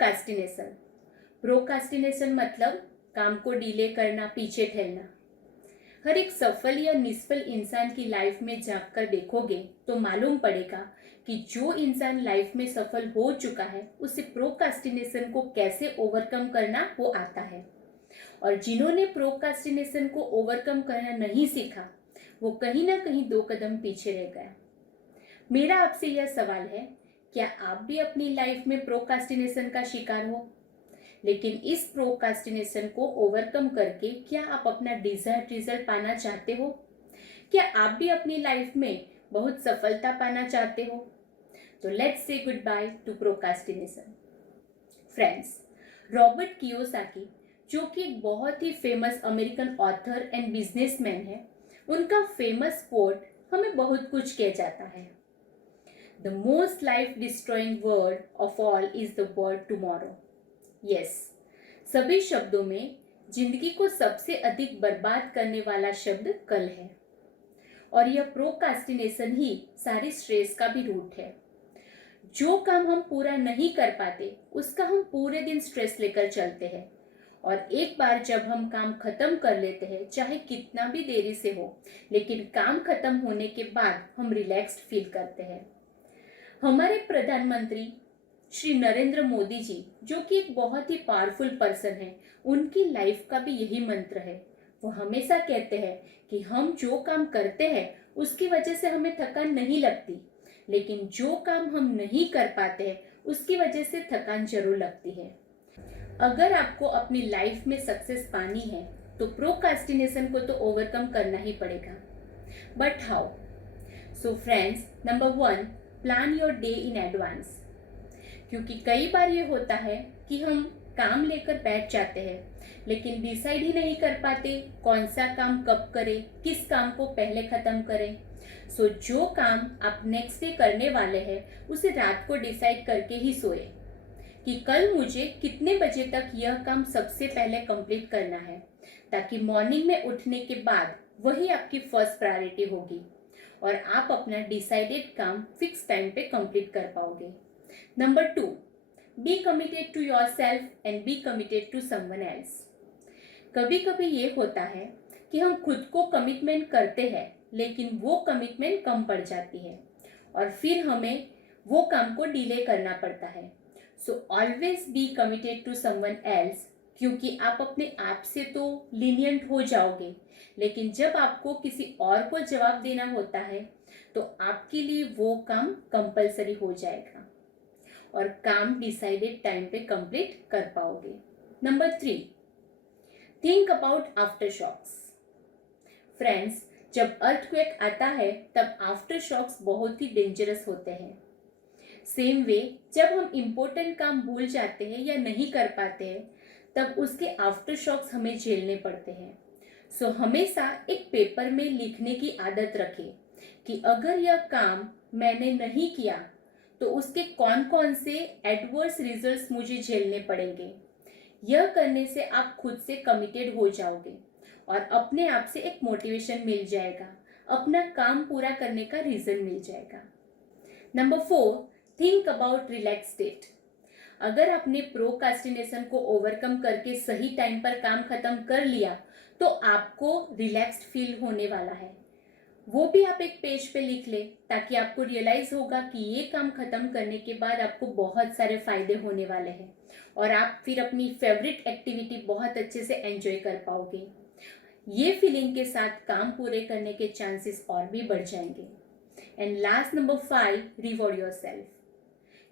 Procrastination. Procrastination मतलब काम को डिले करना, पीछे ठहरना। हर एक सफल या निष्फल इंसान की लाइफ में झांककर देखोगे तो मालूम पड़ेगा कि जो इंसान लाइफ में सफल हो चुका है उसे प्रोकास्टिनेशन को कैसे ओवरकम करना वो आता है, और जिन्होंने प्रोकास्टिनेशन को ओवरकम करना नहीं सीखा वो कहीं ना कहीं 2 कदम पीछे रह गया। मेरा आपसे यह सवाल है, क्या आप भी अपनी लाइफ में प्रोकास्टिनेशन का शिकार हो? लेकिन इस प्रोकास्टिनेशन को ओवरकम करके क्या आप अपना डिजायर्ड रिजल्ट पाना चाहते हो? क्या आप भी अपनी लाइफ में बहुत सफलता पाना चाहते हो? तो let's say good bye to procrastination. Friends, Robert Kiyosaki, जो कि एक बहुत ही famous American author and businessman है, उनका फेमस कोट हमें बहुत कुछ कह जाता है। The most life destroying word of all is the word tomorrow. Yes, सभी शब्दों में जिंदगी को सबसे अधिक बर्बाद करने वाला शब्द कल है, और यह प्रोकास्टिनेशन ही सारी स्ट्रेस का भी रूट है। जो काम हम पूरा नहीं कर पाते उसका हम पूरे दिन स्ट्रेस लेकर चलते हैं, और एक बार जब हम काम खत्म कर लेते हैं, चाहे कितना भी देरी से हो, लेकिन काम खत्म होने के बाद हम रिलैक्स्ड फील करते हैं। हमारे प्रधानमंत्री श्री नरेंद्र मोदी जी, जो कि एक बहुत ही पावरफुल पर्सन है, उनकी लाइफ का भी यही मंत्र है। वो हमेशा कहते हैं कि हम जो काम करते हैं उसकी वजह से हमें थकान नहीं लगती, लेकिन जो काम हम नहीं कर पाते हैं उसकी वजह से थकान जरूर लगती है। अगर आपको अपनी लाइफ में सक्सेस पानी है तो प्रोकास्टिनेशन को तो ओवरकम करना ही पड़ेगा। But how? So friends, number 1, plan your day in advance. क्योंकि कई बार ये होता है कि हम काम लेकर बैठ जाते हैं लेकिन डिसाइड ही नहीं कर पाते कौन सा काम कब करें, किस काम को पहले खत्म करें। सो जो काम आप नेक्स्ट डे करने वाले हैं उसे रात को डिसाइड करके ही सोए कि कल मुझे कितने बजे तक यह काम सबसे पहले कंप्लीट करना है, ताकि मॉर्निंग में उठने के बाद वही आपकी फर्स्ट प्रायोरिटी होगी और आप अपना डिसाइडेड काम फिक्स टाइम पे कंप्लीट कर पाओगे। Number 2, be committed to yourself and be committed to someone else. कभी कभी ये होता है कि हम खुद को कमिटमेंट करते हैं लेकिन वो कमिटमेंट कम पड़ जाती है और फिर हमें वो काम को डिले करना पड़ता है। So always be committed to someone else, क्योंकि आप अपने आप से तो लीनियंट हो जाओगे, लेकिन जब आपको किसी और को जवाब देना होता है तो आपके लिए वो काम कंपलसरी हो जाएगा और काम डिसाइडेड टाइम पे कंप्लीट कर पाओगे। Number 3, think about aftershocks. Friends, जब अर्थक्वेक आता है तब आफ्टर शॉक्स बहुत ही डेंजरस होते हैं। सेम वे, जब हम इम्पोर्टेंट काम भूल जाते हैं या नहीं कर पाते हैं तब उसके आफ्टर शॉक्स हमें झेलने पड़ते हैं। सो हमेशा एक पेपर में लिखने की आदत रखें कि अगर यह काम मैंने नहीं किया तो उसके कौन कौन से एडवर्स रिजल्ट्स मुझे झेलने पड़ेंगे। यह करने से आप खुद से कमिटेड हो जाओगे और अपने आप से एक मोटिवेशन मिल जाएगा, अपना काम पूरा करने का रीजन मिल जाएगा। Number 4, think about relax state. अगर आपने प्रोकास्टिनेशन को ओवरकम करके सही टाइम पर काम खत्म कर लिया तो आपको रिलैक्स्ड फील होने वाला है। वो भी आप एक पेज पे लिख ले ताकि आपको रियलाइज होगा कि ये काम खत्म करने के बाद आपको बहुत सारे फायदे होने वाले हैं और आप फिर अपनी फेवरेट एक्टिविटी बहुत अच्छे से एंजॉय कर पाओगे। ये फीलिंग के साथ काम पूरे करने के चांसेस और भी बढ़ जाएंगे। And last, number 5, reward yourself.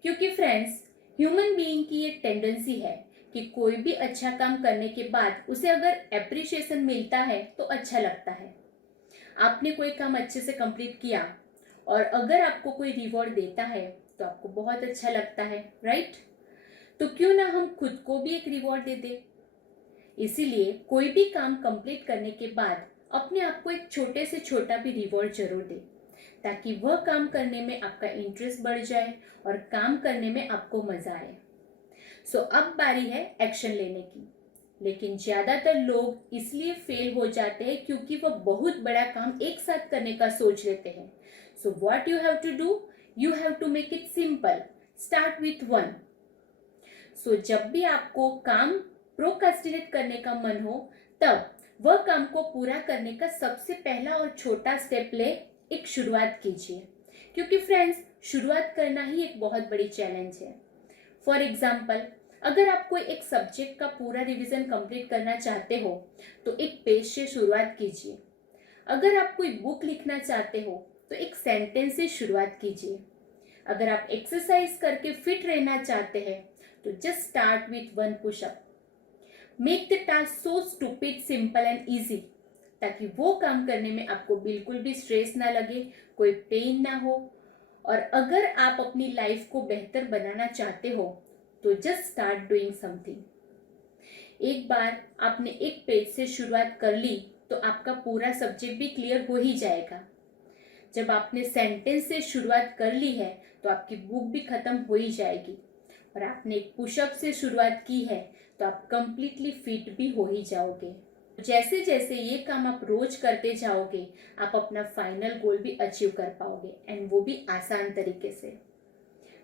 क्योंकि फ्रेंड्स, ह्यूमन बीइंग की एक टेंडेंसी है कि कोई भी अच्छा काम करने के बाद उसे अगर एप्रिशिएशन मिलता है तो अच्छा लगता है। आपने कोई काम अच्छे से कंप्लीट किया और अगर आपको कोई रिवॉर्ड देता है तो आपको बहुत अच्छा लगता है, राइट? तो क्यों ना हम खुद को भी एक रिवॉर्ड दे दें। इसीलिए कोई भी काम कंप्लीट करने के बाद अपने आप को एक छोटे से छोटा भी रिवॉर्ड जरूर दे ताकि वह काम करने में आपका इंटरेस्ट बढ़ जाए और काम करने में आपको मजा आए। सो अब बारी है एक्शन लेने की, लेकिन ज्यादातर लोग इसलिए फेल हो जाते हैं क्योंकि वह बहुत बड़ा काम एक साथ करने का सोच लेते हैं। So what you have to do, you have to make it simple, start with 1। So जब भी आपको काम प्रोक्रेस्टिनेट करने का मन हो, तब वह काम को पूरा करने का सबसे पहला और छोटा स्टेप ले, एक शुरुआत कीजिए। क्योंकि फ्रेंड्स, शुरुआत करना ही एक बहुत बड़ी चैलेंज है। फॉर एग्जाम्पल, अगर आप कोई एक सब्जेक्ट का पूरा रिवीजन कंप्लीट करना चाहते हो तो एक पेज से शुरुआत कीजिए। अगर आप कोई बुक लिखना चाहते हो तो एक सेंटेंस से शुरुआत कीजिए। अगर आप एक्सरसाइज करके फिट रहना चाहते हैं तो just start with one pushup. Make the task so stupid, simple and easy, ताकि वो काम करने में आपको बिल्कुल भी स्ट्रेस ना लगे, कोई पेन ना हो। और अगर आप अपनी लाइफ को बेहतर बनाना चाहते हो तो जस्ट स्टार्ट डूइंग समथिंग। एक बार आपने एक पेज से शुरुआत कर ली तो आपका पूरा सब्जेक्ट भी क्लियर हो ही जाएगा। जब आपने सेंटेंस से शुरुआत कर ली है तो आपकी बुक भी खत्म हो ही जाएगी। और आपने एक पुशअप से शुरुआत की है तो आप कंप्लीटली फिट भी हो ही जाओगे। जैसे जैसे ये काम आप रोज करते जाओगे, आप अपना फाइनल गोल भी अचीव कर पाओगे, एंड वो भी आसान तरीके से।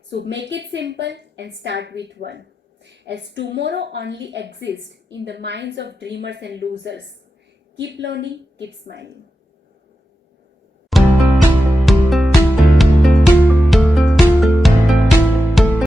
So make it simple and start with one, as tomorrow only exists in the minds of dreamers and losers. Keep learning, keep smiling.